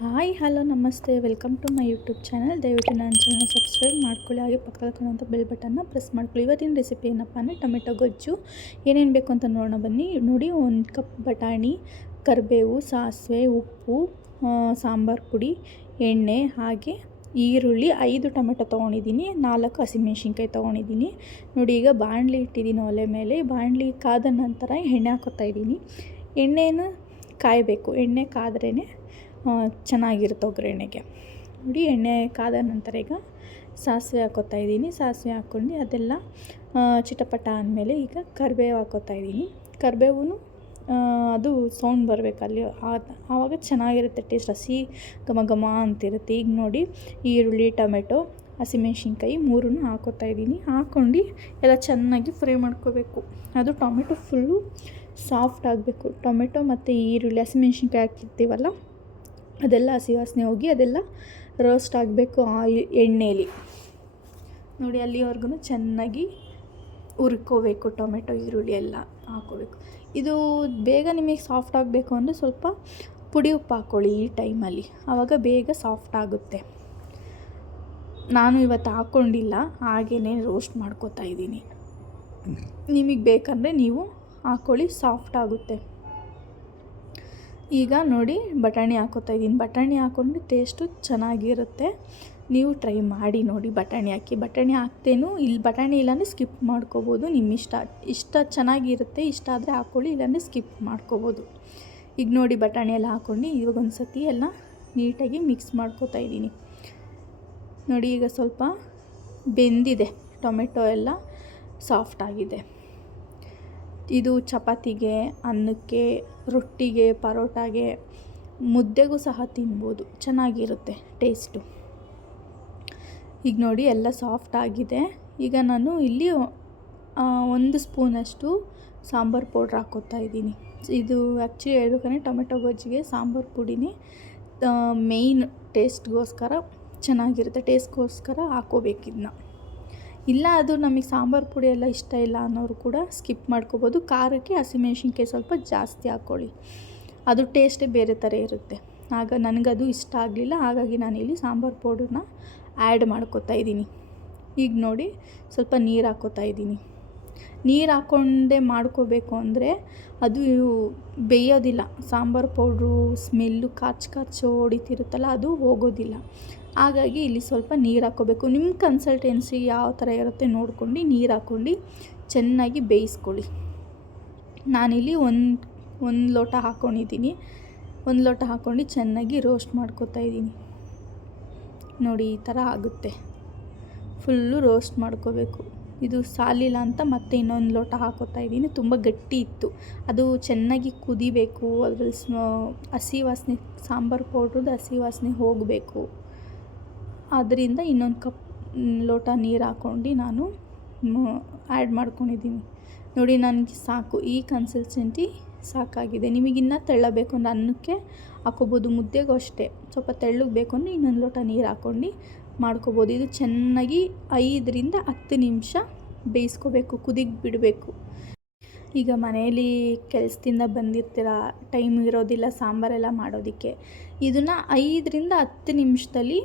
Hi hello ನಮಸ್ತೆ, welcome to my YouTube channel. ದಯವಿಟ್ಟು ನನ್ನ ಚಾನಲ್ ಸಬ್ಸ್ಕ್ರೈಬ್ ಮಾಡ್ಕೊಳ್ಳಿ, ಹಾಗೆ ಪಕ್ಕದಲ್ಲಿ ಕಾಣುವಂಥ ಬೆಲ್ ಬಟನ್ನ ಪ್ರೆಸ್ ಮಾಡ್ಕೊಳ್ಳಿ. ಇವತ್ತಿನ ರೆಸಿಪಿ ಏನಪ್ಪ ಅಂದರೆ ಟೊಮೆಟೊ ಗೊಜ್ಜು. ಏನೇನು ಬೇಕು ಅಂತ ನೋಡೋಣ ಬನ್ನಿ. ನೋಡಿ, 1 ಕಪ್ ಬಟಾಣಿ, ಕರಿಬೇವು, ಸಾಸಿವೆ, ಉಪ್ಪು, ಸಾಂಬಾರು ಪುಡಿ, ಎಣ್ಣೆ, ಹಾಗೆ ಈರುಳ್ಳಿ, 5 ಟೊಮೆಟೊ ತೊಗೊಂಡಿದ್ದೀನಿ, 4 ಹಸಿಮೆಣ್ಸಿನ್ಕಾಯಿ ತೊಗೊಂಡಿದ್ದೀನಿ. ನೋಡಿ, ಈಗ ಬಾಣಲಿ ಇಟ್ಟಿದ್ದೀನಿ ಒಲೆ ಮೇಲೆ. ಬಾಣಲಿ ಕಾದ ನಂತರ ಎಣ್ಣೆ ಹಾಕೋತಾ ಇದ್ದೀನಿ. ಎಣ್ಣೆನ ಕಾಯಬೇಕು, ಎಣ್ಣೆ ಕಾದ್ರೇ ಚೆನ್ನಾಗಿರುತ್ತೆ ಒಗ್ಗರಣೆಗೆ. ನೋಡಿ, ಎಣ್ಣೆ ಕಾದ ನಂತರ ಈಗ ಸಾಸಿವೆ ಹಾಕೋತಾ ಇದ್ದೀನಿ. ಸಾಸಿವೆ ಹಾಕ್ಕೊಂಡು ಅದೆಲ್ಲ ಚಿಟಪಟ ಅಂದಮೇಲೆ ಈಗ ಕರಿಬೇವು ಹಾಕೋತಾ ಇದ್ದೀನಿ. ಕರಿಬೇವು ಅದು ಸೌಂಡ್ ಬರಬೇಕಲ್ಲಿ, ಆವಾಗ ಚೆನ್ನಾಗಿರುತ್ತೆ ಟೇಸ್ಟ್, ಹಸಿ ಘಮ ಘಮ ಅಂತಿರುತ್ತೆ. ಈಗ ನೋಡಿ, ಈರುಳ್ಳಿ, ಟೊಮೆಟೊ, ಹಸಿಮೆಣ್ಸಿನ್ಕಾಯಿ 3 ಹಾಕೋತಾ ಇದ್ದೀನಿ. ಹಾಕ್ಕೊಂಡು ಎಲ್ಲ ಚೆನ್ನಾಗಿ ಫ್ರೈ ಮಾಡ್ಕೋಬೇಕು. ಅದು ಟೊಮೆಟೊ ಫುಲ್ಲು ಸಾಫ್ಟ್ ಆಗಬೇಕು. ಟೊಮೆಟೊ ಮತ್ತು ಈರುಳ್ಳಿ, ಹಸಿಮೆಣ್ಸಿನ್ಕಾಯಿ ಹಾಕಿರ್ತೀವಲ್ಲ, ಅದೆಲ್ಲ ಹಸಿ ವಾಸನೆ ಹೋಗಿ ಅದೆಲ್ಲ ರೋಸ್ಟ್ ಆಗಬೇಕು ಆ ಎಣ್ಣೆಯಲ್ಲಿ. ನೋಡಿ, ಅಲ್ಲಿವರೆಗೂ ಚೆನ್ನಾಗಿ ಹುರ್ಕೋಬೇಕು. ಟೊಮೆಟೊ, ಈರುಳ್ಳಿ ಎಲ್ಲ ಹಾಕ್ಕೋಬೇಕು. ಇದು ಬೇಗ ನಿಮಗೆ ಸಾಫ್ಟ್ ಆಗಬೇಕು ಅಂದರೆ ಸ್ವಲ್ಪ ಪುಡಿ ಉಪ್ಪು ಹಾಕ್ಕೊಳ್ಳಿ ಈ ಟೈಮಲ್ಲಿ, ಆವಾಗ ಬೇಗ ಸಾಫ್ಟ್ ಆಗುತ್ತೆ. ನಾನು ಇವತ್ತು ಹಾಕ್ಕೊಂಡಿಲ್ಲ, ಹಾಗೇ ರೋಸ್ಟ್ ಮಾಡ್ಕೋತಾ ಇದ್ದೀನಿ. ನಿಮಗೆ ಬೇಕಂದರೆ ನೀವು ಹಾಕ್ಕೊಳ್ಳಿ, ಸಾಫ್ಟ್ ಆಗುತ್ತೆ. ಈಗ ನೋಡಿ, ಬಟಾಣಿ ಹಾಕೋತಾ ಇದ್ದೀನಿ. ಬಟಾಣಿ ಹಾಕ್ಕೊಂಡು ಟೇಸ್ಟು ಚೆನ್ನಾಗಿರುತ್ತೆ. ನೀವು ಟ್ರೈ ಮಾಡಿ ನೋಡಿ ಬಟಾಣಿ ಹಾಕಿ. ಬಟಾಣಿ ಹಾಕ್ತೇನು ಇಲ್ಲಿ, ಬಟಾಣಿ ಇಲ್ಲಾಂದರೆ ಸ್ಕಿಪ್ ಮಾಡ್ಕೋಬೋದು, ನಿಮ್ಮ ಇಷ್ಟ ಚೆನ್ನಾಗಿರುತ್ತೆ. ಇಷ್ಟ ಆದರೆ ಹಾಕ್ಕೊಳ್ಳಿ, ಇಲ್ಲಾಂದರೆ ಸ್ಕಿಪ್ ಮಾಡ್ಕೋಬೋದು. ಈಗ ನೋಡಿ, ಬಟಾಣಿ ಎಲ್ಲ ಹಾಕ್ಕೊಂಡು ಇವಾಗ ಒಂದು ಸತಿ ಎಲ್ಲ ನೀಟಾಗಿ ಮಿಕ್ಸ್ ಮಾಡ್ಕೋತಾ ಇದ್ದೀನಿ. ನೋಡಿ, ಈಗ ಸ್ವಲ್ಪ ಬೆಂದಿದೆ, ಟೊಮೆಟೊ ಎಲ್ಲ ಸಾಫ್ಟ್ ಆಗಿದೆ. ಇದು ಚಪಾತಿಗೆ, ಅನ್ನಕ್ಕೆ, ರೊಟ್ಟಿಗೆ, ಪರೋಟಾಗೆ, ಮುದ್ದೆಗೂ ಸಹ ತಿನ್ಬೋದು, ಚೆನ್ನಾಗಿರುತ್ತೆ ಟೇಸ್ಟು. ಈಗ ನೋಡಿ, ಎಲ್ಲ ಸಾಫ್ಟ್ ಆಗಿದೆ. ಈಗ ನಾನು ಇಲ್ಲಿ 1 ಸ್ಪೂನಷ್ಟು ಸಾಂಬಾರು ಪೌಡ್ರ್ ಹಾಕ್ಕೋತಾ ಇದ್ದೀನಿ. ಇದು ಆ್ಯಕ್ಚುಲಿ ಹೇಳ್ಬೇಕಂದ್ರೆ ಟೊಮೆಟೊ ಗೊಜ್ಜಿಗೆ ಸಾಂಬಾರು ಪುಡಿನೇ ಮೇಯ್ನ್, ಟೇಸ್ಟ್ಗೋಸ್ಕರ ಚೆನ್ನಾಗಿರುತ್ತೆ. ಟೇಸ್ಟ್ಗೋಸ್ಕರ ಹಾಕ್ಕೋಬೇಕಿದ್ನ. ಇಲ್ಲ, ಅದು ನಮಗೆ ಸಾಂಬಾರು ಪುಡಿ ಎಲ್ಲ ಇಷ್ಟ ಇಲ್ಲ ಅನ್ನೋರು ಕೂಡ ಸ್ಕಿಪ್ ಮಾಡ್ಕೋಬೋದು. ಖಾರಕ್ಕೆ ಹಸಿಮೆಣ್ಸಿನ್ಕಾಯಿ ಸ್ವಲ್ಪ ಜಾಸ್ತಿ ಹಾಕ್ಕೊಳ್ಳಿ, ಅದು ಟೇಸ್ಟೇ ಬೇರೆ ಥರ ಇರುತ್ತೆ. ಆಗ ನನಗದು ಇಷ್ಟ ಆಗಲಿಲ್ಲ, ಹಾಗಾಗಿ ನಾನಿಲ್ಲಿ ಸಾಂಬಾರು ಪೌಡ್ರನ್ನ ಆ್ಯಡ್ ಮಾಡ್ಕೋತಾ ಇದ್ದೀನಿ. ಈಗ ನೋಡಿ, ಸ್ವಲ್ಪ ನೀರು ಹಾಕ್ಕೋತಾ ಇದ್ದೀನಿ. ನೀರು ಹಾಕ್ಕೊಂಡೇ ಮಾಡ್ಕೋಬೇಕು ಅಂದರೆ ಅದು ಬೇಯೋದಿಲ್ಲ. ಸಾಂಬಾರು ಪೌಡ್ರು ಸ್ಮೆಲ್ಲು ಕಾಚು ಹೊಡಿತಿರುತ್ತಲ್ಲ, ಅದು ಹೋಗೋದಿಲ್ಲ. ಹಾಗಾಗಿ ಇಲ್ಲಿ ಸ್ವಲ್ಪ ನೀರು ಹಾಕ್ಕೋಬೇಕು. ನಿಮ್ಮ ಕನ್ಸಿಸ್ಟೆನ್ಸಿ ಯಾವ ಥರ ಇರುತ್ತೆ ನೋಡ್ಕೊಂಡು ನೀರು ಹಾಕ್ಕೊಂಡು ಚೆನ್ನಾಗಿ ಬೇಯಿಸ್ಕೊಳ್ಳಿ. ನಾನಿಲ್ಲಿ ಒಂದು ಲೋಟ ಹಾಕ್ಕೊಂಡಿದ್ದೀನಿ. 1 ಲೋಟ ಹಾಕ್ಕೊಂಡು ಚೆನ್ನಾಗಿ ರೋಸ್ಟ್ ಮಾಡ್ಕೋತಾ ಇದ್ದೀನಿ. ನೋಡಿ, ಈ ಥರ ಆಗುತ್ತೆ. ಫುಲ್ಲು ರೋಸ್ಟ್ ಮಾಡ್ಕೋಬೇಕು. ಇದು ಸಾಲಿಲ್ಲ ಅಂತ ಮತ್ತೆ ಇನ್ನೊಂದು ಲೋಟ ಹಾಕೋತಾ ಇದ್ದೀನಿ. ತುಂಬ ಗಟ್ಟಿ ಇತ್ತು, ಅದು ಚೆನ್ನಾಗಿ ಕುದಿಬೇಕು. ಅದ್ರಲ್ಲಿ ಹಸಿ ವಾಸನೆ, ಸಾಂಬಾರು ಪೌಡ್ರದ್ದು ಹಸಿ ವಾಸನೆ ಹೋಗಬೇಕು. ಅದರಿಂದ ಇನ್ನೊಂದು ಲೋಟ ನೀರು ಹಾಕ್ಕೊಂಡು ನಾನು ಆ್ಯಡ್ ಮಾಡ್ಕೊಂಡಿದ್ದೀನಿ. ನೋಡಿ, ನನಗೆ ಸಾಕು, ಈ ಕನ್ಸಿಸ್ಟೆನ್ಸಿ ಸಾಕಾಗಿದೆ. ನಿಮಗಿನ್ನೂ ತೆಳ್ಳಬೇಕು ಅಂದರೆ ಅನ್ನಕ್ಕೆ ಹಾಕ್ಕೋಬೋದು, ಮುದ್ದೆಗೂ ಅಷ್ಟೇ. ಸ್ವಲ್ಪ ತೆಳ್ಳಗೆ ಬೇಕು ಅಂದರೆ ಇನ್ನೊಂದು ಲೋಟ ನೀರು ಹಾಕ್ಕೊಂಡು ಮಾಡ್ಕೋಬೋದು. ಇದು ಚೆನ್ನಾಗಿ 5ರಿಂದ 10 ನಿಮಿಷ ಬೇಯಿಸ್ಕೋಬೇಕು, ಕುದಿಗೆ ಬಿಡಬೇಕು. ಈಗ ಮನೆಯಲ್ಲಿ ಕೆಲಸದಿಂದ ಬಂದಿರ್ತೀರ, ಟೈಮ್ ಇರೋದಿಲ್ಲ ಸಾಂಬಾರೆಲ್ಲ ಮಾಡೋದಕ್ಕೆ, ಇದನ್ನು 5ರಿಂದ 10 ನಿಮಿಷದಲ್ಲಿ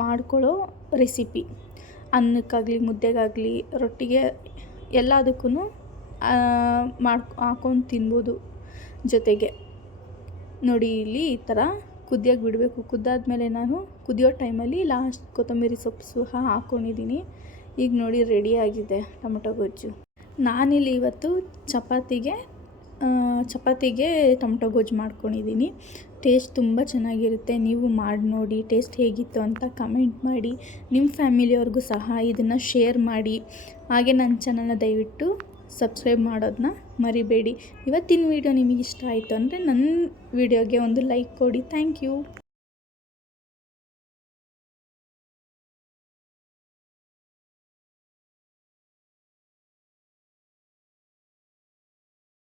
ಮಾಡ್ಕೊಳ್ಳೋ ರೆಸಿಪಿ. ಅನ್ನಕ್ಕಾಗಲಿ, ಮುದ್ದೆಗಾಗಲಿ, ರೊಟ್ಟಿಗೆ, ಎಲ್ಲದಕ್ಕೂ ಹಾಕ್ಕೊಂಡು ತಿನ್ಬೋದು ಜೊತೆಗೆ. ನೋಡಿ, ಇಲ್ಲಿ ಈ ಥರ ಕುದಿಯೋಕ್ಕೆ ಬಿಡಬೇಕು. ಕುದ್ದಾದ್ಮೇಲೆ ನಾನು ಕುದಿಯೋ ಟೈಮಲ್ಲಿ ಲಾಸ್ಟ್ ಕೊತ್ತಂಬರಿ ಸೊಪ್ಪು ಸಹ ಹಾಕ್ಕೊಂಡಿದ್ದೀನಿ. ಈಗ ನೋಡಿ, ರೆಡಿಯಾಗಿದೆ ಟೊಮೆಟೊ ಗೊಜ್ಜು. ನಾನಿಲ್ಲಿ ಇವತ್ತು ಚಪಾತಿಗೆ ಟೊಮೆಟೊ ಗೊಜ್ಜು ಮಾಡ್ಕೊಂಡಿದ್ದೀನಿ. ಟೇಸ್ಟ್ ತುಂಬ ಚೆನ್ನಾಗಿರುತ್ತೆ. ನೀವು ಮಾಡಿ ನೋಡಿ, ಟೇಸ್ಟ್ ಹೇಗಿತ್ತು ಅಂತ ಕಮೆಂಟ್ ಮಾಡಿ. ನಿಮ್ಮ ಫ್ಯಾಮಿಲಿಯವ್ರಿಗೂ ಸಹ ಇದನ್ನು ಶೇರ್ ಮಾಡಿ. ಹಾಗೆ ನನ್ನ ಚಾನಲ್ನ ದಯವಿಟ್ಟು ಸಬ್ಸ್ಕ್ರೈಬ್ ಮಾಡೋದನ್ನ ಮರಿಬೇಡಿ. ಇವತ್ತಿನ ವೀಡಿಯೋ ನಿಮಗೆ ಇಷ್ಟ ಆಯಿತು ಅಂದರೆ ನನ್ನ ವೀಡಿಯೋಗೆ ಒಂದು ಲೈಕ್ ಕೊಡಿ. Thank you.